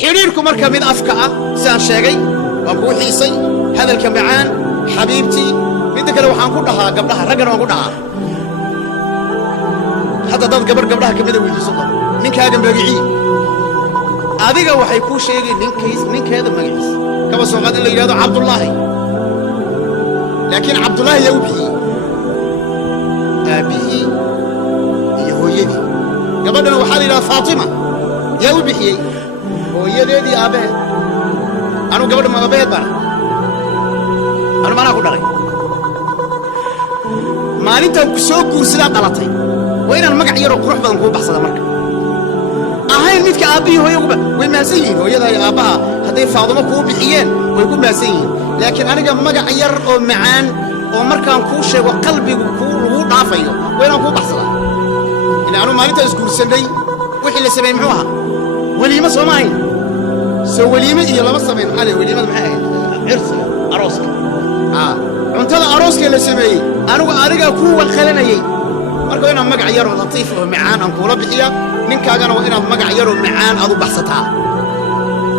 حريركم مركب من أفكار سان شاقي وأبو حيصي هذا الكمعان حبيبتي بدك لو حنقولها قبلها رجل وأقولها حتى ضد قبلها كمدة ويجي صدق منك هذا مرجعي هذا هو حيكون شيء منك هذا مرجعي كما سوى غدا اللي هذا عبد الله لكن عبد الله يوبي أبيه يهويدي قبلنا وحال إلى فاطمة يوبي هو يدي أبيه أنا قبل ما أبيه بنا أنا ما نقول لك ما أنت سوق كرسي قلتي وين المقع يروح روح بدن كوب بحصل مرك أهين ميتك أبيه هو يقول وين مسيين هو يدا أباها هذي فاطمة كوب بحيان ويقول مسيين لكن أنا قام مقع ير معان ومركان كوشة وقلبي وكول ضعفيه وين كوب بحصل إن أنا ما أنت كرسي لي وحي لسبعي معوها وليمة صومين سو وليمة يلا ما صمين عليه وليمة معايا عرسنا أروسك أنت لا أروسك اللي سمعي أنا أرجع كوه خلنا marka inaan magac yar oo latiif oo macaan aan kula bixiya ninkaagana waa inaad magac yar oo macaan aad u baxsataa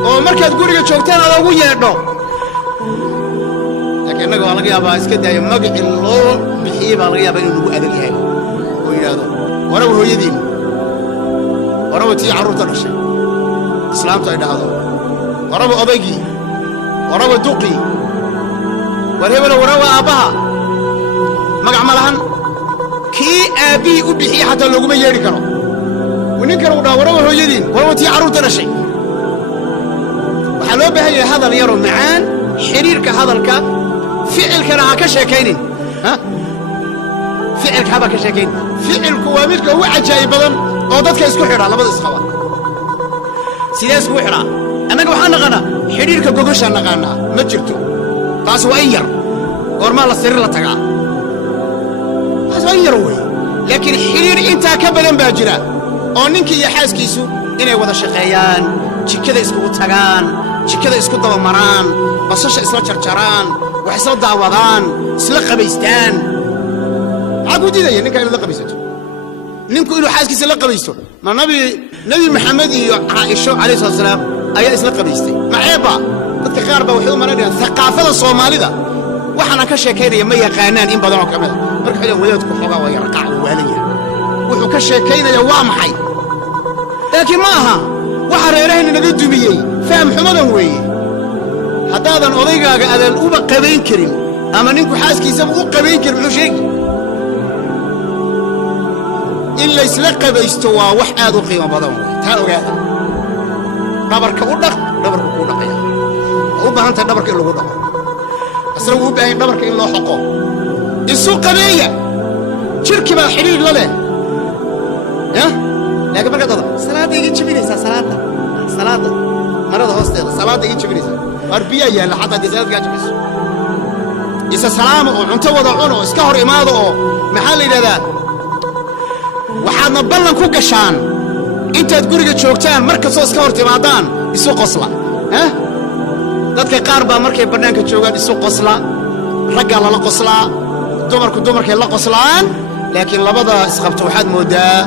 oo markaad guriga joogtaan aad ugu yeedho laakiin naga waa laga yaabaa iska daayo magac loo bixiyo baa laga yaabaa inuu ugu adag yahay oo yiraahdo wara hooyadiin wara tii carruurta dhashay islaamtu ay dhahdo wara odaygii wara duqi wara aabaha magac malahan كي أبي أبي حتى لو ما يريكرو ونكرو داورو هويدين وروتي عروتنا شيء وحلو بهي هذا اللي يرو معان حريرك هذا الكا فعلك أنا كشاكين ها فعلك هذا كشاكين فعل كواملك هو عجائب بدن قضتك اسكحرة على بدن الصخوة سيدا اسكحرة أما وحنا غنا حريرك جوجش أنا غنا ما جبتو قاس وأير ورمال السر لا تقع يروي لكن حرير انت كبدن باجرا oo ninkii iyo xaaskiisu inay wada shaqeeyaan jikada isku tagaan jikada isku daba maraan basasha isla jarjaraan wax isla daawadaan isla qabaystaan agudiday ninka inuu qabaysto ninku inuu xaaskiisa la qabaysto ma nabi maxamed iyo aisha alayhi salaam ayaa isla qabaystay maceeba dadka qaar ba waxay u maranayaan thaqaafada Soomaalida waxana ka sheekeynaya ma yaqaanaan in badan oo kamid marka xilligan wadaadku xogaa waa yarqac waalaya wuxuu ka sheekeynaya waa maxay laakiin ma aha waxa reerahayna naga dumiyay faham xumadan weeye haddaadan odaygaaga adan uba qabayn karin ama ninku xaaskiisa u qabayn karin wuxuu sheegi in la isla qabaysto waa wax aad u qiimo badan weeye taa ogaada dhabarka u dhaq dhabarku ku dhaqaya u baahanta dhabarka in lagu dhaqo asra uu baahan dhabarka in loo xoqo isu qabeeya jirki baa xiriir la leh ya laakiin marka dad salaada iga jibinaysa salaada marada hoosteeda salaada iga jibinaysa arbiya yaala xataa salaada iga jibinaysa isa salaamo oo cunto wada cuno iska hor imaado oo maxaa la yiraahdaa waxaadna ballan ku gashaan intaad guriga joogtaan markastoo iska hor timaadaan isu qosla dadka qaar baa markay banaanka joogaan isu qosla ragga la qoslaa dumarkay la qoslaan laakiin labada isqabto waxaad moodaa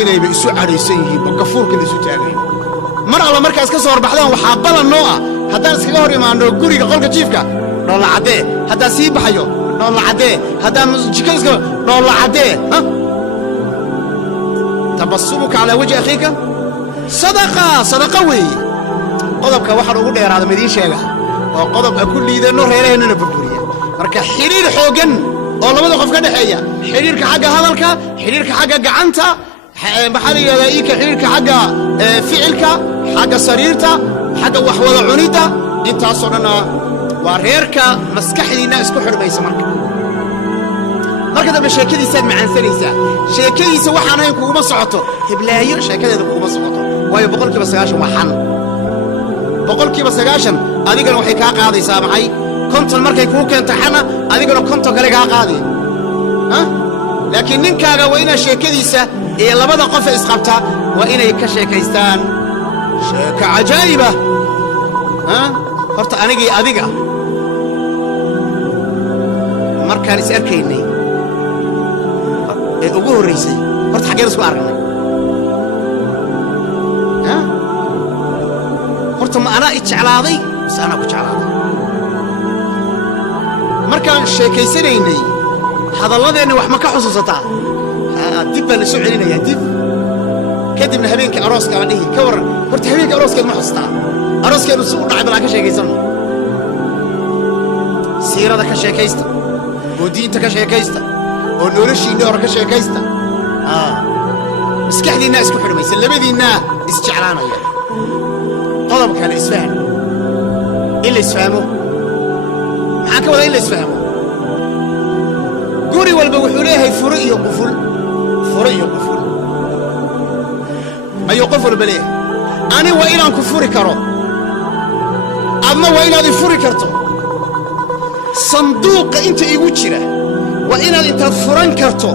inay isu cadhaysan yihiin bakafuurka la isu taagay mar alla markaas ka soo horbaxdaan waxaa balan noo ah haddaan iskaga hor imaano guriga qolka jiifka dhoolla caddee haddaan sii baxayo dhoolla caddee haddaan jikada iska dhoolla caddee tabassumuka calaa wajhi akhiika sadaqa weeye qodobka waxaan ugu dheeraada midiin sheega oo qodobka ku liidano reeraheennana burburiya marka xiriir xoogan oo labada qof ka dhaxeeya xiriirka xagga hadalka xiriirka xagga gacanta maxaa la yiraahdaa iika xiriirka xagga ficilka xagga sariirta xagga wax wada cunida intaasoo dhan waa reerka maskaxdiina isku xirmaysa marka dambe sheekadiisaad macaansanaysaa sheekadiisa waxaan ahayn kuguma socoto hiblaayo sheekadeeda kuguma socoto waayo 90% waa xan 90% adigana waxay kaa qaadaysaa maxay konton markay kuu keento xana adigana konton kale kaa qaadaya laakiin ninkaaga waa inaa sheekadiisa iyo labada qof ee isqabta waa inay ka sheekaystaan sheeko cajaa'iba horta anigii adiga markaan is arkaynay ee ugu horreysay horta xaggeen isku aragnay horta ma anaa ijeclaaday mise anaa ku jeclaaday markaan sheekaysanaynay hadalladeenna wax ma ka xusuusataa dib baa la soo celinayaa dib kadibna habeenkii arooska aan dhihi ka warran horta habeenkii arooskeed ma xusuustaa arooskeedu si u dhacay balaan ka sheekaysanno siirada ka sheekaysta oo diinta ka sheekaysta oo noloshiinna hore ka sheekaysta maskaxdiinnaa isku xidhmaysa labadiinnaa isjeclaanaya qodobka la isfaham in la isfahmo maxaan ka wadaa in la isfahmo guri walba wuxuu leeyahay fure iyo quful ayuu qof walba leeyahay ani waa inaan ku furi karo adna waa inaad i furi karto sanduuqa inta igu jira waa inaad intaad furan karto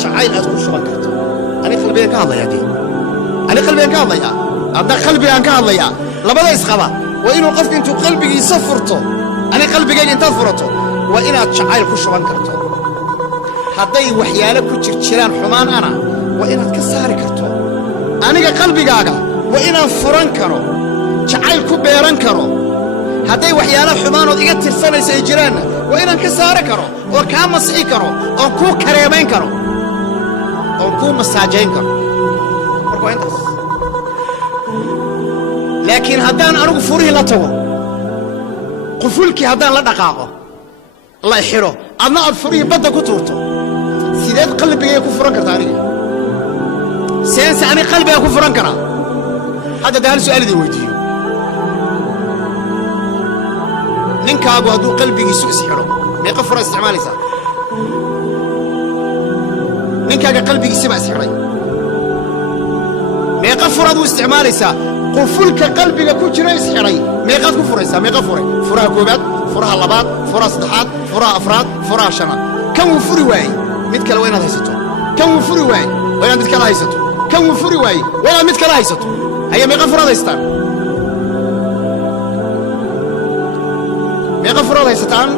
jacayl aad ku shuban karto ani qalbigaan ka hadlayaa dee ani qalbigaan ka hadlayaa adna qalbigaan ka hadlayaa labada isqaba waa inuu qofku intuu qalbigiisa furto ani qalbigayga intaad furato waa inaad jacayl ku shuban karto hadday waxyaalo ku jirjiraan xumaan ana waa inaad ka saari karto aniga qalbigaaga waa inaan furan karo jacayl ku beeran karo hadday waxyaalo xumaanood iga tirsanaysa ay jiraanna waa inaan ka saari karo oo kaa masixi karo oon kuu kareemayn karo oon kuu masaajayn karo marka waa intaas laakiin haddaan anigu furihii la tago qufulkii haddaan la dhaqaaqo la xidho adna aad furihii badda ku tuurto sideed qalbigayga ku furan karta aniga seense ani qalbiga ku furan karaa hadda dee hal su'aal idin weydiiyo ninkaagu hadduu qalbigiisu isxidho meeqa fura isticmaalaysaa ninkaaga qalbigiisi baa isxidhay meeqa furaad u isticmaalaysaa qufulka qalbiga ku jira isxidhay meeqaad ku furaysaa meeqa fure furaha koobaad furaha labaad furaha saddexaad furaha afraad furaha shanaad kan wuu furi waayey mid kale waa inaad haysato kan wuu furi waayey waa inaad mid kale haysato kan wuu furi waayey waa inaad mid kale haysato haya meeqa furaad haystaan meeqa furaad haysataan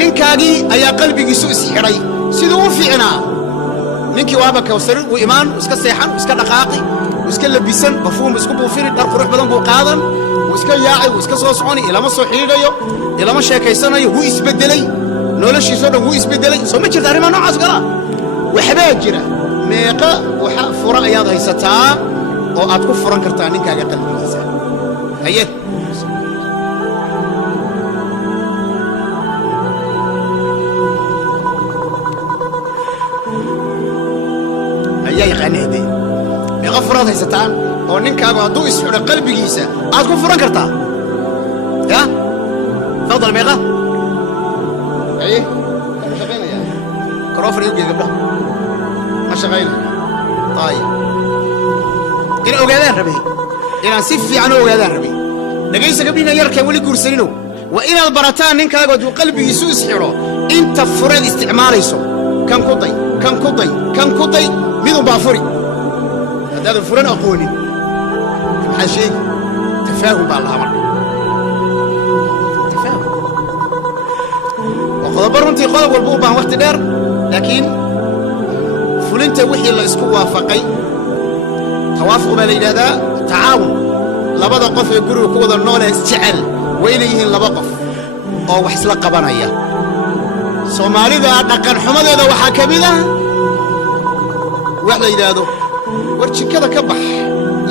ninkaagii ayaa qalbigiisu isxidhay siduu u fiicnaa ninkii waaba kawsari uu imaan iska seexan iska dhaqaaqi iska labisan bafuum isku buufini dhar qurux badan buu qaadan wuu iska yaacay wuu iska soo soconi ilama soo xidhiidhayo ilama sheekaysanayo wuu isbeddelay noloshiisoo dhan wuu isbeddelay soo ma jirta arrimaha noocaas kala waxbaa jira meeqa waxa fura ayaad haysataa oo aad ku furan kartaa ninkaaga qalbigiisa haye ayaa yaqaanahde meeqa furaad haysataan oo ninkaagu hadduu isxidho qalbigiisa aad ku furan kartaa ya fadal meeqa aye ma shaqaynaya karoofar igu geed gabdhaha ma shaqaynaya taayib inaan ogaadaan rabay inaan si fiican u ogaadaan rabay dhegaysa gabdhiina yarkeen weli guursaninow waa inaad barataan ninkaagu hadduu qalbigiisu isxidho inta fureed isticmaalayso kan ku day kan ku day kan ku day midun baa furi haddaadan furan aqoonin maxaa sheegi tafaahum baa lahaa marka tafaahum waa qodobo runtii qodob walba u baahan wakhti dheer laakiin fulinta wixii la isku waafaqay tawaafuq baa la yidhahdaa tacaawun labada qof ee guriga ku wada nool ee isjecel waa inay yihiin laba qof oo wax isla qabanaya soomaalida dhaqan xumadeeda waxaa ka mid ah wax la yidhaahdo war jikada ka bax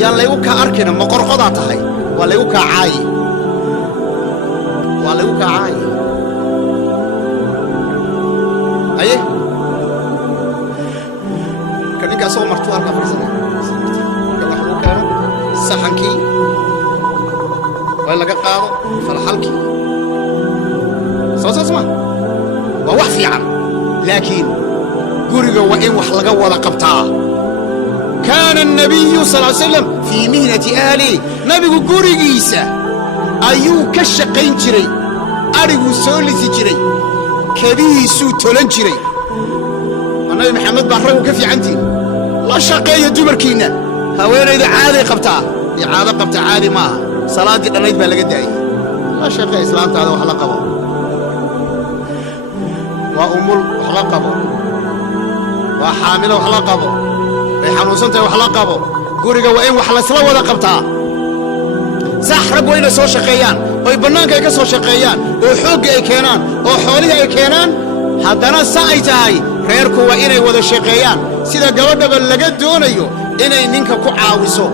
yaan laygu kaa arkayna moqorqodaa tahay waa laygu kaa caayi waa laygu kaa caayi haye ka ninka asagoo martuu halkaa fadhiisanaya marka wax lagu keeno saxankii waa in laga qaado falxalkii soo saas ma waa wax fiican laakiin guriga waa in wax laga wada qabtaa kaana الnabiyu sal ly slam fii mihnati ahlih nabigu gurigiisa ayuu ka shaqayn jiray adhiguu soo lisi jiray kadihiisuu tolan jiray waa nabi maxamed baa raggu ka fiicantiin la shaqeeya dumarkiinna haweenayda caaday qabtaa iyo caado qabta caadi ma aha salaaddii dhannayd baa laga daayey la shaqee islaantaada wax la qabo waa umul wax la qabo waa xaamilo wax la qabo way xanuunsantahay wax la qabo guriga waa in wax la isla wada qabtaa sax rag waa inay soo shaqeeyaan oo bannaanka ay ka soo shaqeeyaan oo xoogga ay keenaan oo xoolihii ay keenaan haddana sa ay tahay reerku waa inay wada shaqeeyaan sida gabadhaba laga doonayo inay ninka ku caawiso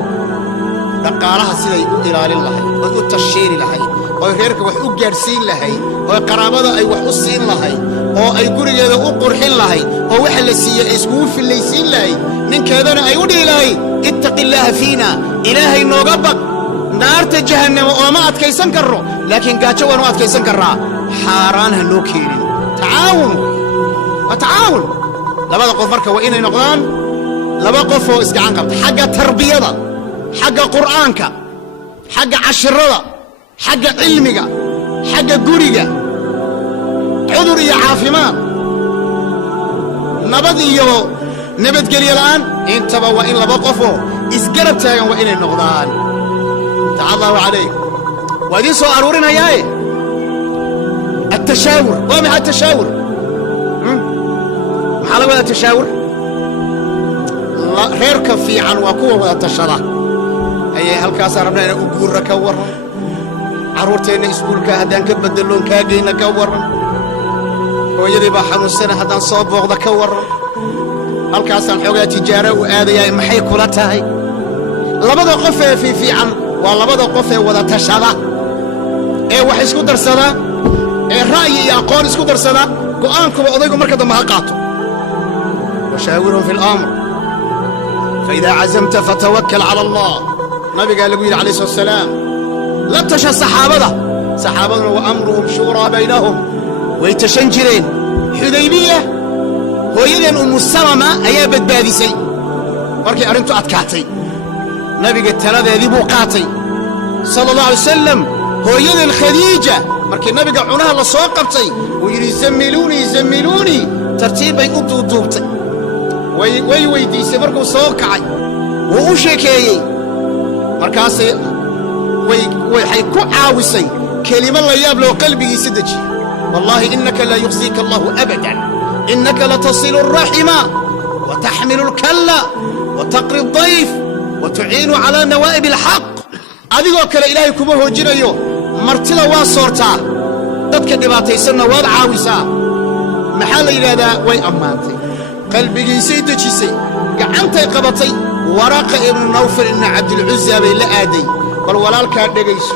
dhaqaalaha siday u ilaalin lahayd oo u tashiiri lahayd oo reerka wax u gaadhsiin lahayd oo qaraabada ay wax u siin lahayd oo ay gurigeeda u qurxin lahayd oo waxa la siiyey ay iskugu fillaysiin lahayd ninkeedana ay u dhihi lahayd ittaqillaaha fiina ilaahay nooga baq naarta jahannamo ooma adkaysan karro laakiin gaajo waan u adkaysan karraa xaaraan ha noo keenin tacaawun waa tacaawun labada qof marka waa inay noqdaan laba qof oo isgacan qabta xagga tarbiyada xagga qur'aanka xagga cashirada xagga cilmiga xagga guriga cudur iyo caafimaad nabad iyo nabadgelyo la'aan intaba waa in laba qofoo isgarab taagan waa inay noqdaan taca allahu calayk waa idiin soo aruurinayaaye التشاور ومع التشاور maxaa laga wada tashaawur reerka fiican waa kuwa wada tashada ayay halkaasaan rabnaa inaan u guurra ka warran carruurteenna iskuulka haddaan ka beddelloon kaa geyna ka warran hooyadii baa xanuunsana haddaan soo booqda ka warran halkaasaan xoogaa tijaaro u aadayaa maxay kula tahay labada qof ee fiifiican waa labada qof ee wada tashada ee wax isku darsada ee ra'yi iyo aqoon isku darsada go'aankuba odaygu marka dambe ha qaato washaawirhum fi اlamr faidaa cazamta fatawakkal cala allah nabigaa lagu yidhi calayh salatu wasalaam la tasha saxaabaduna wa amruhum shuuraa baynahum way tashan jireen xudaybiya hooyadeen ummu salama ayaa badbaadisay markay arrintu adkaatay nabiga taladeedii buu qaatay sala allah alay wasalam hooyadeen khadiija markii nabiga cunaha la soo qabtay wuu yidhi zammiluunii tartiib bay u duuduubtay way weyddiisay markuu soo kacay wuu u sheekeeyey markaasay waxay ku caawisay kelimo la yaab loo qalbigiisa dejiye wallaahi innaka laa yukhziika allahu abadan innaka latasilu alraxima wa taxmilu alkalla wa taqri aldayf wa tuciinu calaa nawaa'ib alxaq adigoo kale ilaahay kuma hoojinayo martida waa soortaa dadka dhibaataysanna waad caawisaa maxaa la yidhaahdaa way ammaantay qalbigiisay dejisay gacantay qabatay waraqa ibnu nawfal ibnu cabdilcuzaa bay la aaday bal walaalkaa dhegayso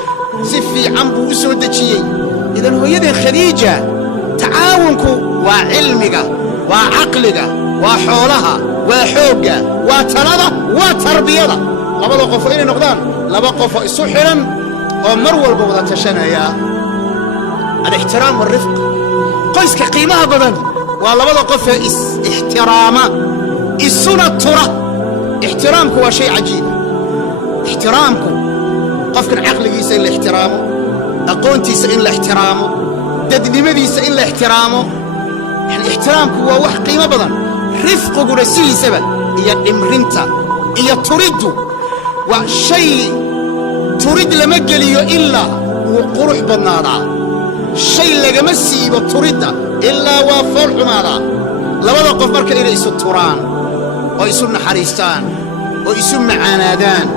si fiican buu u soo dejiyey idan hooyadeen khadiija tacaawunku waa cilmiga waa caqliga waa xoolaha waa xoogga waa talada waa tarbiyada labada qofoo inay noqdaan laba qofoo isu xidhan oo mar walba wada tashanaya alixtiraam waalrifq qoyska qiimaha badan waa labada qofee is-ixtiraama isuna tura ixtiraamku waa shay cajiiba ixtiraamku qofkan caqligiisa in la ixtiraamo aqoontiisa in la ixtiraamo dadnimadiisa in la ixtiraamo yani ixtiraamku waa wax qiimo badan rifqiguna sidiisaba iyo dhimrinta iyo turiddu waa shay turid lama geliyo ilaa wuu qurux badnaadaa shay lagama siibo turidda ilaa waa fool xumaadaa labada qof marka inay isu turaan oo isu naxariistaan oo isu macaanaadaan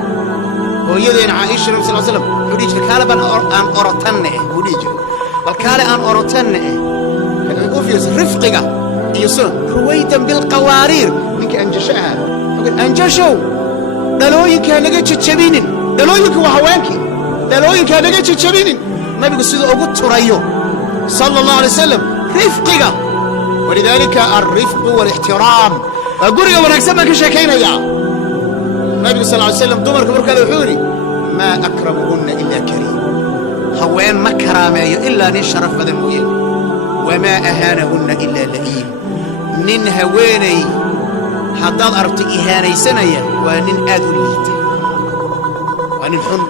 hooyadeena caaisha nabi sal slam wuxuu dhihi jiray kaale baan aan orotanne buu dhihi jiray bal kaale aan orotanne u fiirsa rifqiga iyo sunan ruwaydan bilqawaariir ninka anjasho ahaa anjashow dhalooyinkaa naga jajabinin dhalooyinku waa haweenkii dhalooyinkaa naga jajabinin nabigu siduu ugu turayo sala allah alay wasalam rifqiga walidaalika alrifqu waalixtiraam waa guriga wanaagsan baan ka sheekaynayaa nabigu sal ly slam dumarka markaale wuxuu yidhi maa akramuhunna ilaa kariim haween ma karaameeyo ilaa nin sharaf badan mooye wamaa ahaanahunna ilaa la'iim nin haweenay haddaad aragto ihaanaysanaya waa nin aad u liita waa nin xun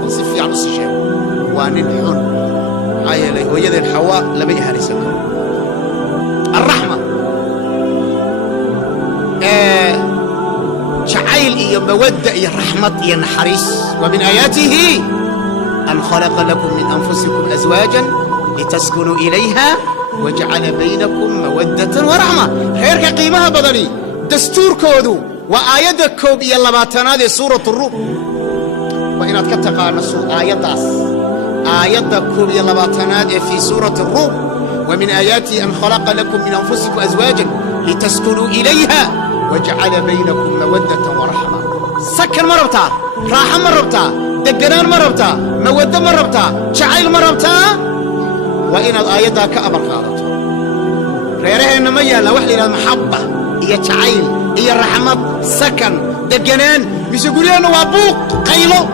bal si fiican u sii sheego waa nin xun maxaa yeelay hooyadeen xawaa lama ihaanaysan karo alraxma jacayl iyo mawadda iyo raxmad iyo naxariis wa min aayaatihi an khalaqa lakum min anfusikum aswaajan litaskunuu ilayha wajacala baynakum mawaddatan waraxma reerka qiimaha badani dastuurkoodu وآية كوب يلا باتنادي سورة الروم وإن أتكتقى نسو آية داس آية كوب يلا باتنادي في سورة الروم ومن آياته أن خلق لكم من أنفسكم أزواجا لتسكنوا إليها وجعل بينكم مودة ورحمة سكن مربتا راحة مربتا دقنان مربتا مودة مربتا شعيل مربتا وإن الآية دا كأمر قادته ريره إنما يلا وحلي المحبة هي شعيل هي الرحمة سكن دقنان بيسيقولين وابوق قيلو